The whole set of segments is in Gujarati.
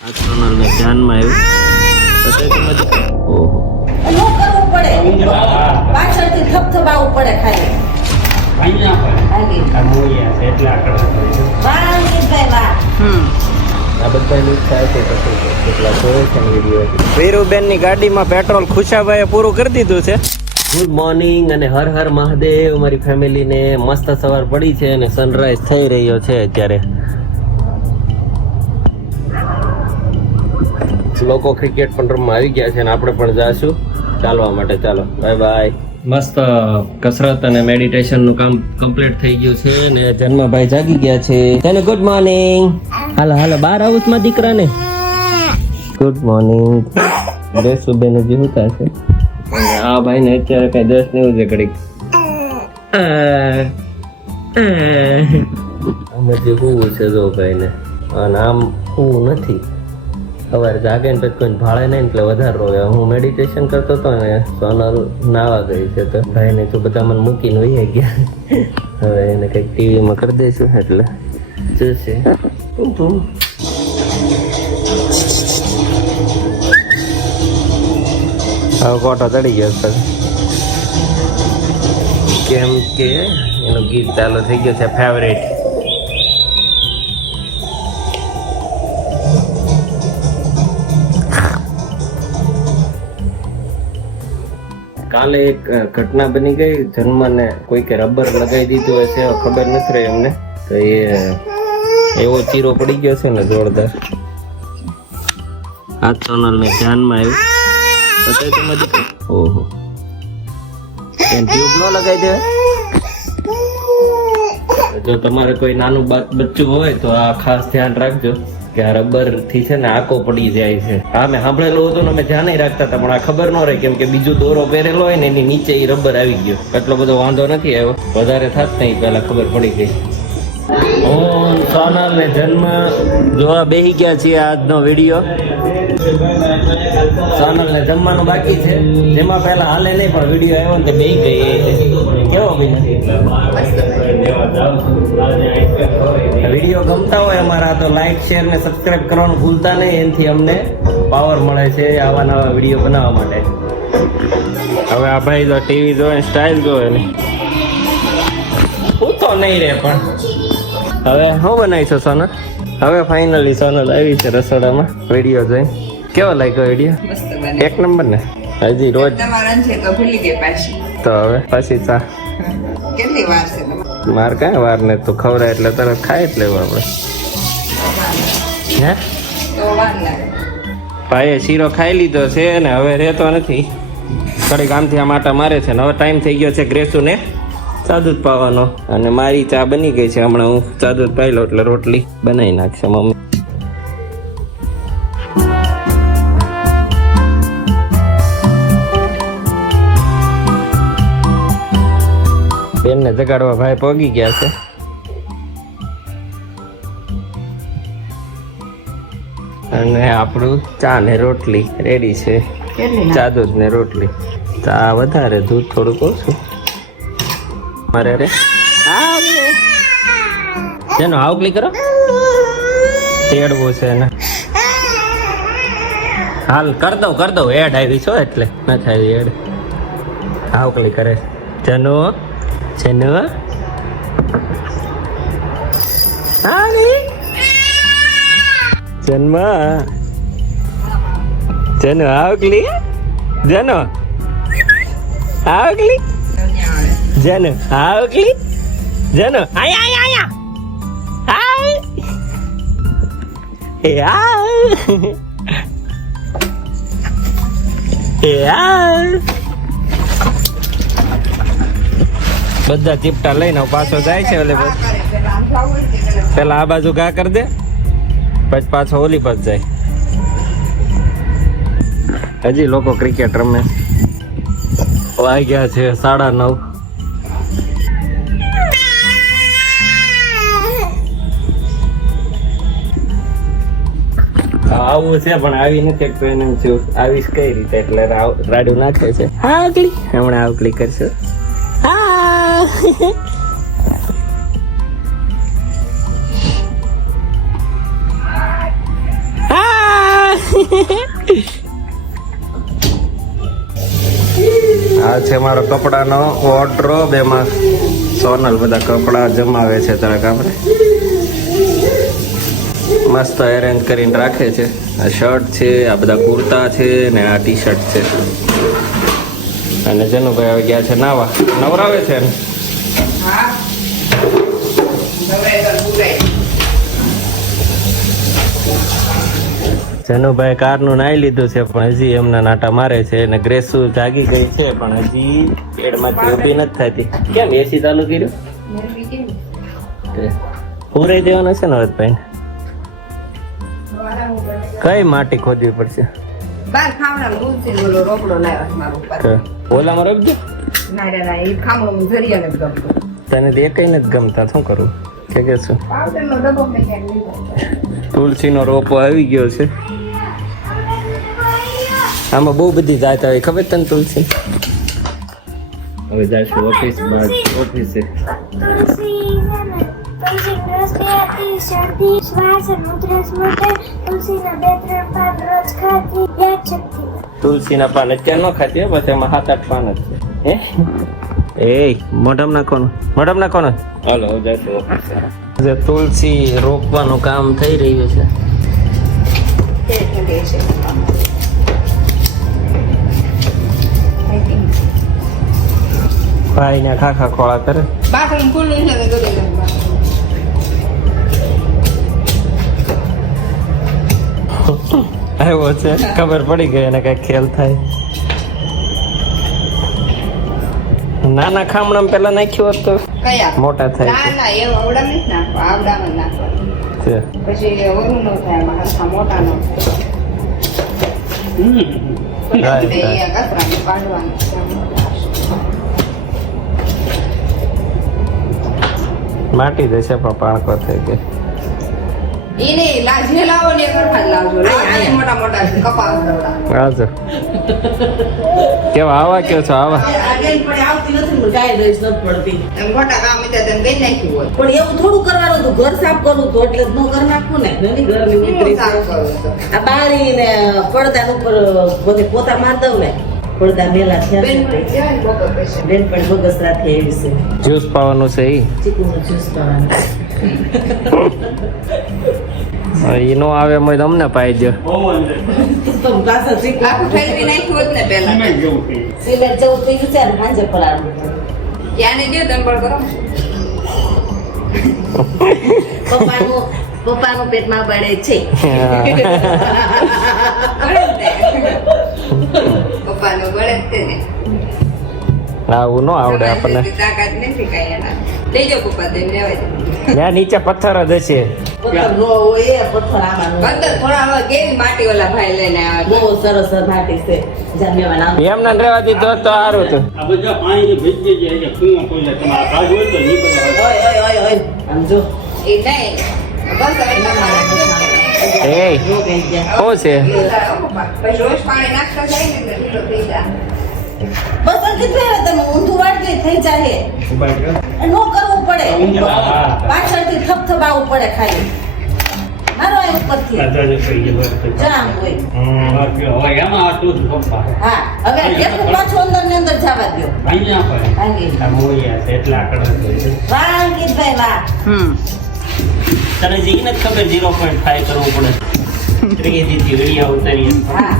આ ટનલને ધ્યાનમાં આવ્યું ઓહો. પડે પાછળથી થપથપાવવું પડે ખાલી. ગાડીમાં પેટ્રોલ ખુશાભાઈએ પૂરું કરી દીધું છે. ગુડ મોર્નિંગ અને હર હર મહાદેવ. મારી ફેમિલીને મસ્ત સવાર પડી છે અને સનરાઈઝ થઈ રહ્યો છે અત્યારે. લોકો ક્રિકેટ પણ રમવા આવી ગયા છે અને આપણે પણ જાશું. ચાલવા માટે ચાલો. બાય બાય મસ્ત કસરત અને મેડિટેશનનું કામ કમ્પ્લીટ થઈ ગયું છે ને જન્મભાઈ જાગી ગયા છે. તેને ગુડ મોર્નિંગ હાલો હાલો બાર આવું માં દીકરાને. ગુડ મોર્નિંગ દસ બેન હજી હોતા છે. આ ભાઈ ને અત્યારે કઈ દસ નહીં છે ઘડીક. આમ હજી હોવું છે જો ભાઈ ને અને આમ હોવું નથી. સવારે જાગે ને પછી કોઈ ભાળે નહીં એટલે વધારે રોવે. હું મેડિટેશન કરતો હતો ને સોનલ નાવા ગઈ છે તો ભાઈ ને તો બધા મને મૂકીને વહી ગયા. હવે એને કંઈક ટીવીમાં કરી દઈશું એટલે જશે. હવે કોટો ચડી ગયો સર કેમ કે એનું ગીત ચાલુ થઈ ગયું છે ફેવરેટ કાલે એક ઘટના બની ગઈ. જન્મને કોઈકે રબર લગાવી દીધું હશે ખબર નથી રહી અમને. તો એ એવો ચીરો પડી ગયો છે ને જોરદાર. આ સોનલ ને ધ્યાનમાં આવ્યું. તે તમે દીકરો ઓહો. એમ ટ્યુબ ન લગાવી દે જો તમારે કોઈ નાનું બચ્ચું હોય તો આ ખાસ ધ્યાન રાખજો. કે આ રબરથી છે ને આંકો પડી જાય છે. હા, મેં સાંભળેલું હતું અમે ધ્યાન રાખતા હતા, પણ આ ખબર ન રહે કેમ કે બીજું દોરો પહેરેલો હોય ને એની નીચે એ રબર આવી ગયો. એટલો બધો વાંધો નથી આવ્યો. વધારે થાત નહીં, પહેલા ખબર પડી ગઈ. હું સોનલ ને જન્મ. જોવા બેહી ગયા છીએ આજનો વીડિયો. સોનલ ને જમવાનું બાકી છે. જેમાં પહેલા હાલે નહીં, પણ વીડિયો આવ્યો ને બેહી ગઈ કેવો ભાઈ વીડિયો ગમતા હોય અમારા તો લાઈક શેર ને સબસ્ક્રાઈબ કરવાનું ભૂલતા નહીં. એનાથી અમને પાવર મળે છે આવા નવા વીડિયો બનાવવા માટે. હવે આ ભાઈ તો ટીવી જોવે સ્ટાઇલ જોવે ને. હું તો નહીં રે પણ. હવે હું બનાવીશ સોનલ? હવે ફાઇનલી સોનલ આવી છે રસોડામાં વીડિયો જોઈ કેવો લાગ્યો વીડિયો એક નંબર ને? હજી રોજ. તો ભૂલી ગઈ પાછી. તો હવે પછી ચા. કેટલી વાર છે? માર કાંઈ વાર ને તું ખવડાય એટલે તરત ખાઈ જ લેવું આપણે. હે? ભાઈએ શીરો ખાઈ લીધો છે ને હવે રહેતો નથી. થોડીક આમથી આમ આટા મારે છે ને હવે ટાઈમ થઈ ગયો છે ગ્રેસુને ચાદુ દૂધ પાવાનો. અને મારી ચા બની ગઈ છે હમણાં હું ચાદુ દૂધ પાઈ લઉં એટલે રોટલી બનાવી નાખશે મમ્મી. બેનને જગાડવા ભાઈ પગી ગયા છે. અને આપણું ચા ને રોટલી રેડી છે. કેટલી ચા દૂધ ને રોટલી. ચા વધારે દૂધ થોડુંક ઓછું મારે રે. જેનો આવકલી કરો. તેડવું છે ને હાલ કર દઉં કર દઉં. એડ આવી છો એટલે. નથી આવી એડ આવકલી કરે. જનુ જનુ આવી જન્મ જનુ આવકલી જનુ આવકલી જનુ આવકલી જનુ આયા આયા આયા હાય એ આ એ આ બધા ચીપટા લઈને પાછો જાય છે ઓલે બાજુ. પેલા આ બાજુ ઘા કરી દે પછી પાછો ઓલી પર જાય. હજી લોકો ક્રિકેટ રમે વાગ્યા છે સાડા નવ. આવું છે પણ આવી નથી તો એને આવીશ કઈ રીતે? એટલે રાડ્યું રાડું નાખે છે. હા આગળી હમણાં આવકલી કરશે. આ છે મારો કપડાનો વોર્ડરોબ એમાં સોનલ બધા કપડા જમાવે છે તારા ગામડે. મસ્ત એરેન્જ કરીને રાખે છે. આ શર્ટ છે, આ બધા કુર્તા છે ને આ ટી શર્ટ છે. અને જનુભાઈ હવે ગયા છે નાવા. નવરાવે છે ને હા દવાઈ તો પુરાય જનુભાઈ કારનું નાઈ લીધું છે પણ હજી એમના નાટા મારે છે અને ગ્રેસુ જાગી ગઈ છે પણ હજી પેડમાંથી ઊભી નથી થતી. કેમ એસી ચાલુ કર્યું? પૂરાઈ દેવાનો છે ને બને કઈ માટી ખોદવી પડશે? ઓલામાં રાખજો. ના ના ના એ ખામણો હું જરિયાને જ ગમતો. તને તો નથી ગમતા શું કરવું કે કે શું? તુલસીનો રોપો આવી ગયો છે. આમાં બહુ બધી જાત આવી. ખબર તને તુલસી? હવે જાશું ઓફિસ બાદ ઓફિસે તુલસીના પાન અત્યારે ન ખાતી પછી એમાં સાત આઠ પાન જ છે. હે? એ મોઢામાં નાખવાનું. મોઢામાં નાખવાનું. હાલો હવે જાશું ઓફિસે તુલસી રોપવાનું કામ થઈ રહ્યું છે. ભાઈ ને ખાખા ખોળા કરે બાથરૂમ ખુલ્લું છે તો કરી આવ્યો છે ખબર પડી ગઈ એને કઈ ખેલ થાય નાના ખામણા પેલા નાખ્યું હોત તો કયા મોટા થાય ના ના એ આવડા નથી નાખવા આવડામાં છે પછી ઓલું ન થાય મારા મોટા નો right, right. અહીંયા કચરામાં માટી દેશે પણ પાણકો થઈ ગઈ એને લાજે લાવો ને હરખા લાવજો. લાજે ને મોટા મોટા કપાસ આવજો કેવા આવા કયો છો આવા? આગળ પણ આવતી નથી ને ગાય દઈશ નથી પડતી. એમ મોટા કામ હતા તેમ કઈ નાખ્યું હોય. પણ એવું થોડું કરવાનું હતું ઘર સાફ કરવું તો એટલે જ ન ઘર નાખવું ને? ઘરની કરું આ બારી ને પડદા ઉપર બધે પોતા માર દઉં ને પડદા મેલા થયા છે. મને કહેવાય ને બપોર પછી બેન પણ બગસ રાખે એવી છે. જ્યુસ પાવાનું છે એ ચીકુનું જ્યુસ કરવાનું ઈ નો આવે મય તમને પાઈ દે તો પાછા ચીકુ આખું ઠલવી નાખ્યું હોત ને પહેલા. સિમેન્ટ જેવું થઈ ગયું છે ને સાંજે પલાળવું ત્યાંને દે દંબળ કરો. પપ્પાનું પપ્પાનું પેટમાં બળે છે. પપ્પાનું બળે જ તે ને. આવું નો આવડે આપણને. તાકાત નથી કાંઈ એના. લઈ જાઓ પપ્પા તેમ લેવાય દે. ત્યાં નીચે પથ્થર જ હશે. પથ્થર નો હોય એ પથ્થર આમાં પથ્થર થોડા હવે કેવી માટી ઓલા ભાઈ લઈને આવે. બહુ સરસ માટી છે. એમને રહેવા દીધો તો સારું હતું. આ બધા પાણી ભેજી જાય એટલે કુવા કોઈ તમારા ભાગ હોય તો નહીં ઓય ઓય ઓય ઓય. આમ એ નહીં. બસ એ છે પાણી જાય બસ અંકિત તમે ઊંધું વાળજો થઈ જાય ન કરવું પડે પાછળથી થપથપાવવું પડે ખાલી મારો આ ઉપરથી જામ હોય હા હવે એટલું પાછો અંદર ને અંદર જવા દો અહીંયા છે એટલે વાહ અંકિતભાઈ વાહ હમ. તને જી નથી ખબર ઝીરો પોઈન્ટ ફાઈવ કરવું પડે. ત્રીજી દીધી વીડિયો ઉતારી હા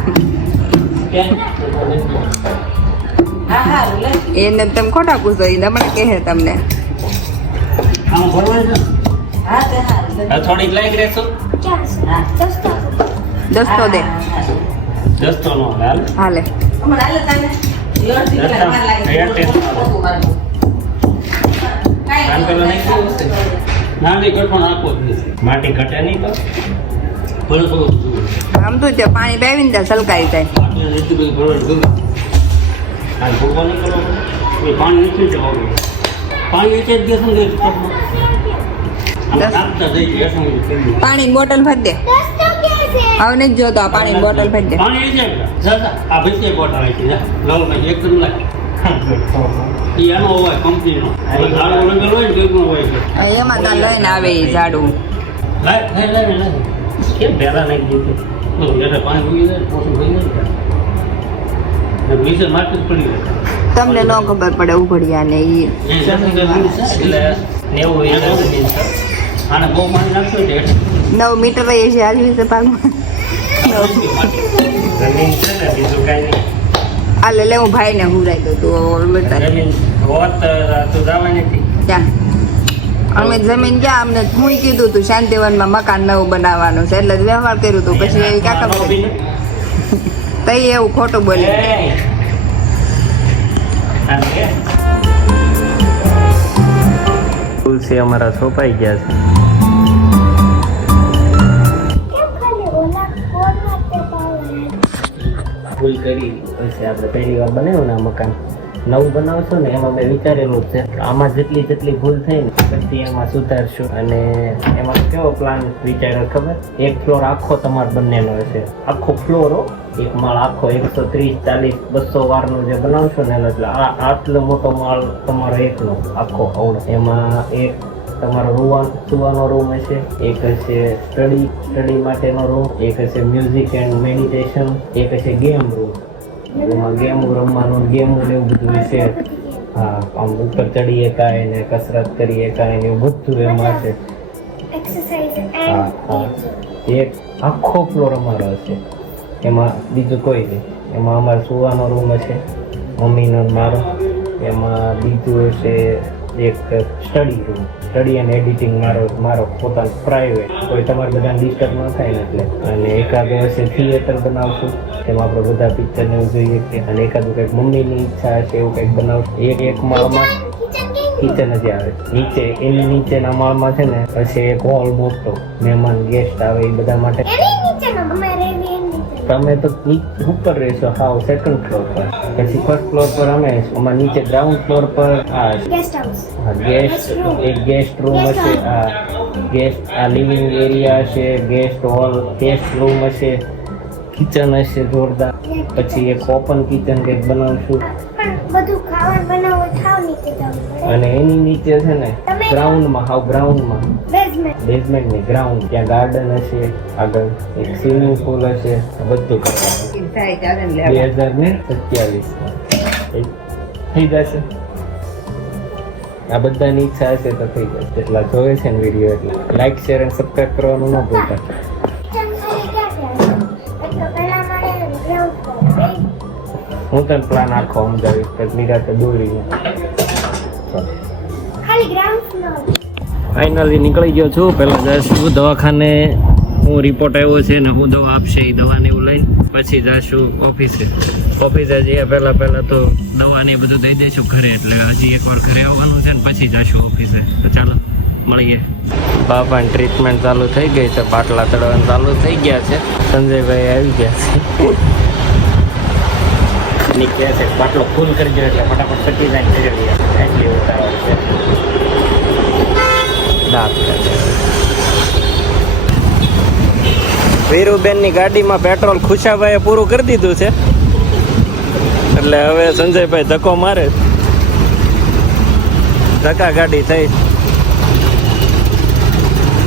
હા હા એને તમે ખોટા પૂછો એ તમને કહે તમને. થોડીક લાઈક રહેશું ક્યાં હા. દસ્તો દસ્તો દે. દસ્તો નો હાલ. હાલે. હમણાં હાલે તાને. નાની આપો જ નથી માટી ઘટે નહીં તો? ભલે થોડું આમ તો ત્યાં પાણી બેવીને ત્યાં સલકાઈ જાય. આપણે એટલું બધું ભરવાનું ગમે હાલ ભૂકો નહીં કરવો એ પાણી નથી જવાનું. પાણી નીચે જ બોટલ ભરી દે. હવે નથી જોતો આ પાણીની બોટલ ભરી દે. પાણી. આ બોટલ આવી છે એકદમ લાગ ઈ એનો હોય કંપનીનો. લાલ રંગલ હોય ને તેનો હોય. છે એમાં તો લઈને આવે એ ઝાડુ. લાય લાય લાય લાય. કેમ પહેલા નાખી દીધું? એટલે પાણી ઉગી જાય ઓછું થઈ જાય ને નીચે માટી જ પડી જાય તમને ન ખબર પડે ઉઘડિયા ને એ એટલે નેવું એના જમીન છે આને બહુ પાણી નાખશું નવ મીટર એ છે આજની છે ભાગમાં જમીન છે ને બીજું કાંઈ નહીં. આ લે લે હું ભાઈને હુરાઈ દઉં તું બેટા તો ક્યાં અમે જમીન ક્યાં અમને હું કીધું તું શાંતિવનમાં મકાન નવું બનાવવાનું છે એટલે જ વ્યવહાર કર્યું હતું પછી એ કાકા તઈ એવું ખોટું બોલે. તુલસી અમારા સોપાઈ ગયા છે. તે ભૂલ કરી પછી આપણે પહેલી વાર બનાવ્યું ને મકાન? નવું બનાવશો ને એમાં મેં વિચારેલું છે આમાં જેટલી જેટલી ભૂલ થઈ ને પછી એમાં સુધારશું. અને એમાં કેવો પ્લાન વિચાર્યો ખબર? એક ફ્લોર આખો તમારો બંનેનો હશે. આખો ફ્લોર એક માળ આખો, એકસો ત્રીસ, ચાલીસ, બસો વારનો જે બનાવશો ને એટલે આ, આટલો મોટો માળ તમારો એકનો, આખો અવડો એમાં એક તમારો રૂવા, સુવાનો રૂમ હશે, એક હશે સ્ટડી સ્ટડી માટેનો રૂમ એક હશે મ્યુઝિક એન્ડ મેડિટેશન એક હશે ગેમ રૂમ એમાં ગેમ રમવાનું ગેમ ને એવું બધું છે. હા આમ ઉપર ચડી એકાય ને કસરત કરી એકાય ને એવું બધું એમાં છે. હા હા. એક આખો ફ્લોર અમારો હશે. એમાં બીજું કોઈ નહીં. એમાં અમારો સુવાનો રૂમ હશે મમ્મીનો મારો. એમાં બીજું હશે એક સ્ટડી રૂમ સ્ટડી અને એડિટિંગ મારો મારો પોતાનો પ્રાઇવેટ કોઈ તમારે બધાને ડિસ્ટર્બ ન થાય ને એટલે. અને એકાદો હશે થિયેટર બનાવશું. તેમાં આપણે બધા પિક્ચર ને એવું જોઈએ કે અને એકાદું કંઈક મમ્મીની ઈચ્છા હશે એવું કંઈક બનાવ એક એક માળમાં કિચન જ આવે. નીચે એની નીચેના માળમાં છે ને પછી એક હોલ મોટો મહેમાન ગેસ્ટ આવે એ બધા માટે. તમે તો ઉપર રહેશો હાવ સેકન્ડ ફ્લોર પર. પછી ફર્સ્ટ ફ્લોર પર અમે અમારા નીચે ગ્રાઉન્ડ ફ્લોર પર આ ગેસ્ટ હાઉસ ગેસ્ટ એક ગેસ્ટ રૂમ હશે આ ગેસ્ટ આ લિવિંગ એરિયા હશે ગેસ્ટ હોલ ગેસ્ટ રૂમ હશે. કિચન હશે જોરદાર. પછી એક ઓપન કિચન કંઈક બનાવશું. બધું ખાવાનું બનાવવું હોય નીચે અને એની નીચે છે ને ગ્રાઉન્ડમાં હાવ ગ્રાઉન્ડમાં બેઝમેન્ટ ને ની ગ્રાઉન્ડ ત્યાં ગાર્ડન હશે આગળ એક સ્વિમિંગ પુલ હશે બધું કરવાનું. બે હજાર ને સત્યાવીસ. થઈ જશે. આ બધાની ઈચ્છા હશે તો થઈ જશે. એટલા જોવે છે ને વીડિયો એટલે. લાઈક શેર અને સબસ્ક્રાઈબ કરવાનું ન ભૂલતા. હું તને પ્લાન આખો સમજાવીશ કે નિરાતે દોરી ખાલી ગ્રાઉન્ડ ફાઇનલી નીકળી ગયો છું. પહેલાં જઈશું દવાખાને. હું રિપોર્ટ આવ્યો છે ને હું દવા આપશે એ દવાને એવું લઈ. પછી જઈશું ઓફિસે ઓફિસે જઈએ. પહેલાં પહેલાં તો દવાને એ બધું દઈ દઈશું ઘરે. એટલે હજી એકવાર ઘરે આવવાનું છે ને પછી જઈશું ઓફિસે તો ચાલો મળીએ. બાપાની ટ્રીટમેન્ટ ચાલુ થઈ ગઈ છે. પાટલા ચડવાનું ચાલુ થઈ ગયા છે. સંજયભાઈ આવી ગયા છે. ની કહે છે. બાટલો ફૂલ કરી દો એટલે ફટાફટ પતી જાય ને વહી એટલી ઉતાવળ છે. વીરુબેનની ગાડીમાં પેટ્રોલ ખુશાભાઈએ પૂરું કરી દીધું છે. એટલે હવે સંજયભાઈ ધક્કો મારે. ધક્કા ગાડી થઈ.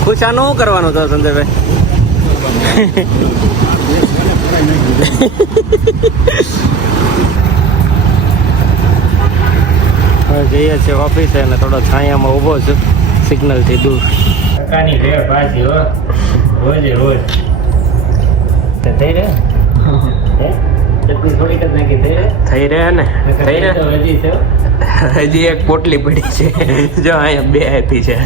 ખુશાનું શું કરવાનું તો સંજયભાઈ. જઈએ છીએ ઓફિસે અને થોડો છાયામાં ઊભો છું. સિગ્નલથી દૂર. કાની ભેળ ભાજી હો. રોજે રોજ. તે થઈ રહે? થઈ રહે? ને? થઈ રહે? હજી હજી એક પોટલી પડી છે. જો અહીંયા બે આપી છે.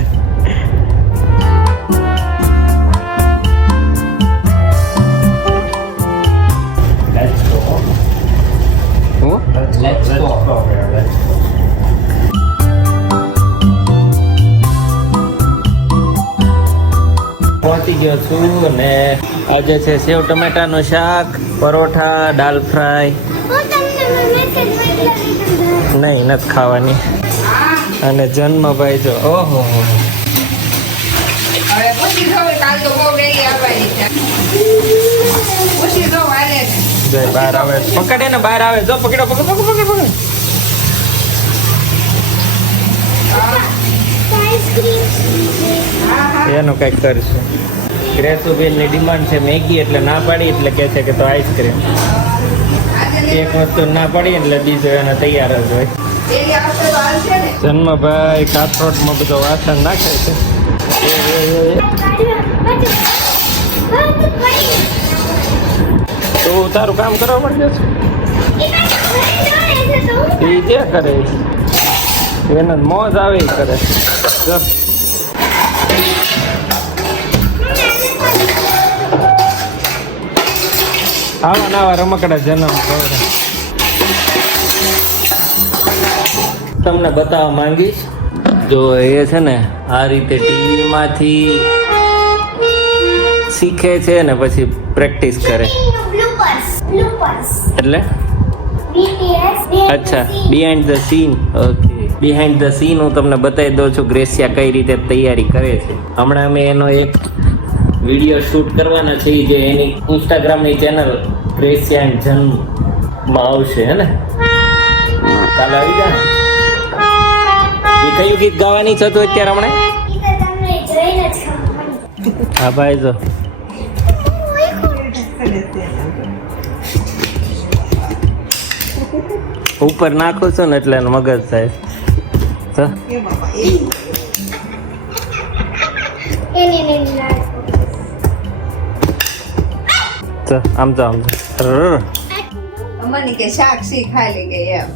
Let's go. Let's go. પહોંચી ગયો છું ને આજે છે સેવ ટમેટાનું શાક પરોઠા દાલ ફ્રાય નહીં નથી ખાવાની અને જન્મભાઈ જો ઓહો કાલ તો બહુ વેલી આવવાની છે. જય બહાર આવે પકડે ને બહાર આવે. જો પકડો પકડો પકડો પકડો પકડો. એનું કંઈક કરીશું. ડિમાન્ડ છે મેગી એટલે ના પાડી એટલે કહે છે કે તો આઈસ્ક્રીમ. એક વસ્તુ ના પાડી એટલે બીજો એને તૈયાર જ હોય. જન્મભાઈ કાથરોટમાં બધો વાસણ નાખે છે. તો તારું કામ કરવા છે? એ જે કરે એને મોજ આવે કરે. જો. આવા નવા રમકડા જન્મ તમને બતાવવા માંગીશ, જો એ છે ને આ રીતે ટીવીમાંથી શીખે છે ને પછી પ્રેક્ટિસ કરે. એટલે? અચ્છા behind the scene okay behind the scene હું તમને બતાવી દઉં છું ગ્રેસિયા કઈ રીતે તૈયારી કરે છે. હમણાં અમે એનો એક વીડિયો શૂટ કરવાના છીએ જે એની ઇન્સ્ટાગ્રામની ચેનલ ગ્રેસિયા એન્ડ જન્મમાં આવશે હે ને? કાલે આવી જા. એ કયું ગીત ગાવાની છે તો અત્યારે હમણાં? હા ભાઈ જો. ઉપર નાખું છું ને એટલે મગજ થાય. તો? તો આમ તો આમ તો. કે શાક શી ખાઈ લે કે એમ.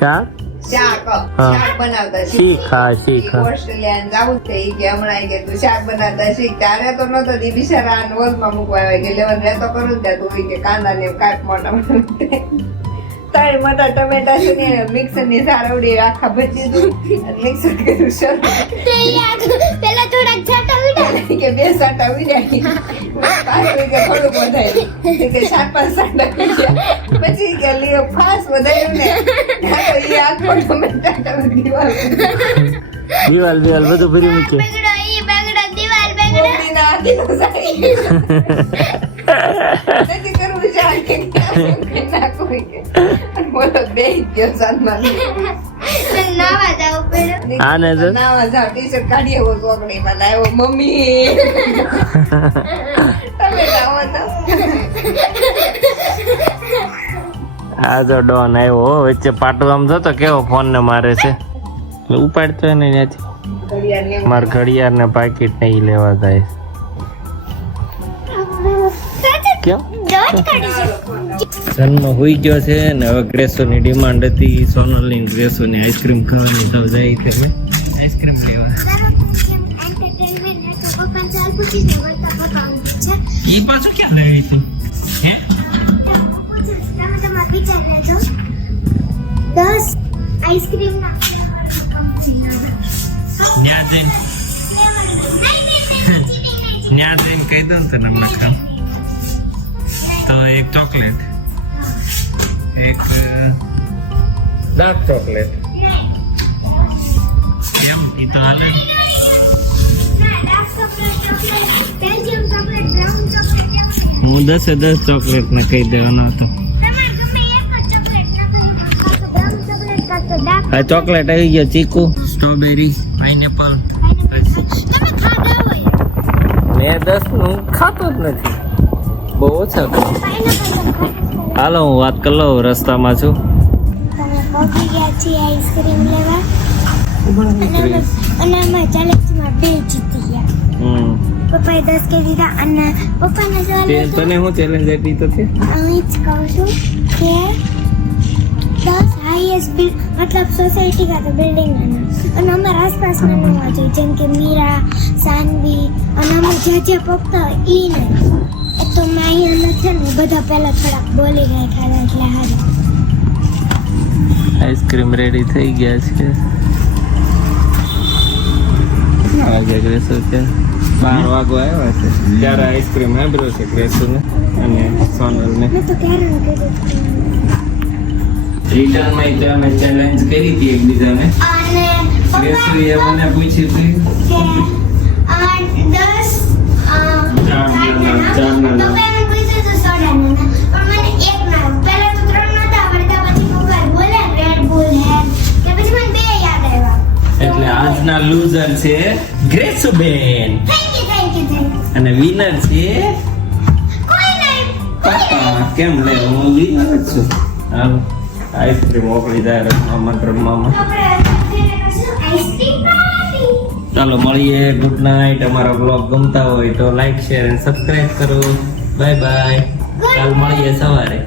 શાક? શાક શાક બનાવતા શીખ શીખ ઓસ્ટ્રેલિયા જાવું છે એ કે હમણાં કે તું શાક બનાવતા શીખ ત્યારે તો નતો દી બિચારા નોલમાં મૂકવા આવે કે લેવન રહેતો કરું ત્યાં તું કે કાંદા ને કાટ મોટા મોટા ત્રણ મોટા ટમેટા છે ને મિક્સરની સારવડી આખા ભજી દીધું મિક્સર કર્યું શરૂ પેલા થોડાક છાટા ઉડા કે બે સાટા ઉડ્યા. પાછળ કે થોડુંક બધાય કે ચાર પાંચ સાટા ઉડ્યા. પછી કે લીઓ ફાસ વધાર્યું ને ઈ આખો ટમેટા ટમેટી દિવાલ દિવાલ બધું ભરી મૂકે. બેગડો ઈ બેગડો દિવાલ બેગડો. આને જો. જો ડોન આવ્યો વચ્ચે પાટો આમ જોતો, કેવો ફોન ને મારે છે? ઉપાડતો ને ત્યાંથી. મારે ઘડિયાળ ને પાકીટ નહીં લેવા જાય કેમ? જન્મ હોઈ ગયો છે ને હવે ગ્રેસોની ડિમાન્ડ હતી. સોનલની ગ્રેસોની આઈસ્ક્રીમ ખાવાની તો જાય છે. આઈસ્ક્રીમ લેવા. ઈ પૂછી ક્યાં લેવી હતી હે? દસ આઈસ્ક્રીમ ના ન્યા જઈને. ન્યા જઈને કહી દઉં ને તને હમણાં કામ તો એક ચોકલેટ. એક ડાર્ક ચોકલેટ એમ ઈ તો હાલે. હું દસે દસ ચોકલેટ ને કહી દેવાનો હતો. આ ચોકલેટ આવી ગયો ચીકુ. સ્ટ્રોબેરી પાઇનેપલ મેં દસનું ખાતો જ નથી. બહુ ઓછા. હાલો હું વાત કરી લઉં રસ્તામાં છું. તને હું ચેલેન્જ આપી તો કે હું જ કહું છું કે દસ હાઈએસ્ટ મતલબ સોસાયટી કાં તો બિલ્ડિંગ અને અમારા આસપાસમાં ન હોવા જોઈએ જેમ કે મીરા સાનવી અને અમે જે જે પકતા હોય એ નહીં તો માયા છે ને બધા પહેલા થોડાક બોલી ગયા હતા એટલે હારું. આઈસ્ક્રીમ રેડી થઈ ગયા છે. વાગે ગ્રેસો છે બાર વાગો આવ્યા છે. ત્યારે આઈસ્ક્રીમ હેબરો છે ગ્રેસુને અને સોનલને. તો રિટર્નમાં જે અમે ચેલેન્જ કરી હતી એકબીજાને. અને ગ્રેસુએ મને પૂછ્યું હતું એટલે આજના લૂઝર છે ગ્રેસુબેન. અને વિનર છે પાપા. કેમ લે, હું વિનર છું. હાલો આઈસ્ક્રીમ મોકલી જાય રમવામાં રમવામાં. ચાલો મળીએ. ગુડ નાઇટ અમારો બ્લોગ ગમતા હોય તો લાઈક શેર અને સબસ્ક્રાઇબ કરો. બાય બાય કાલ મળીએ સવારે.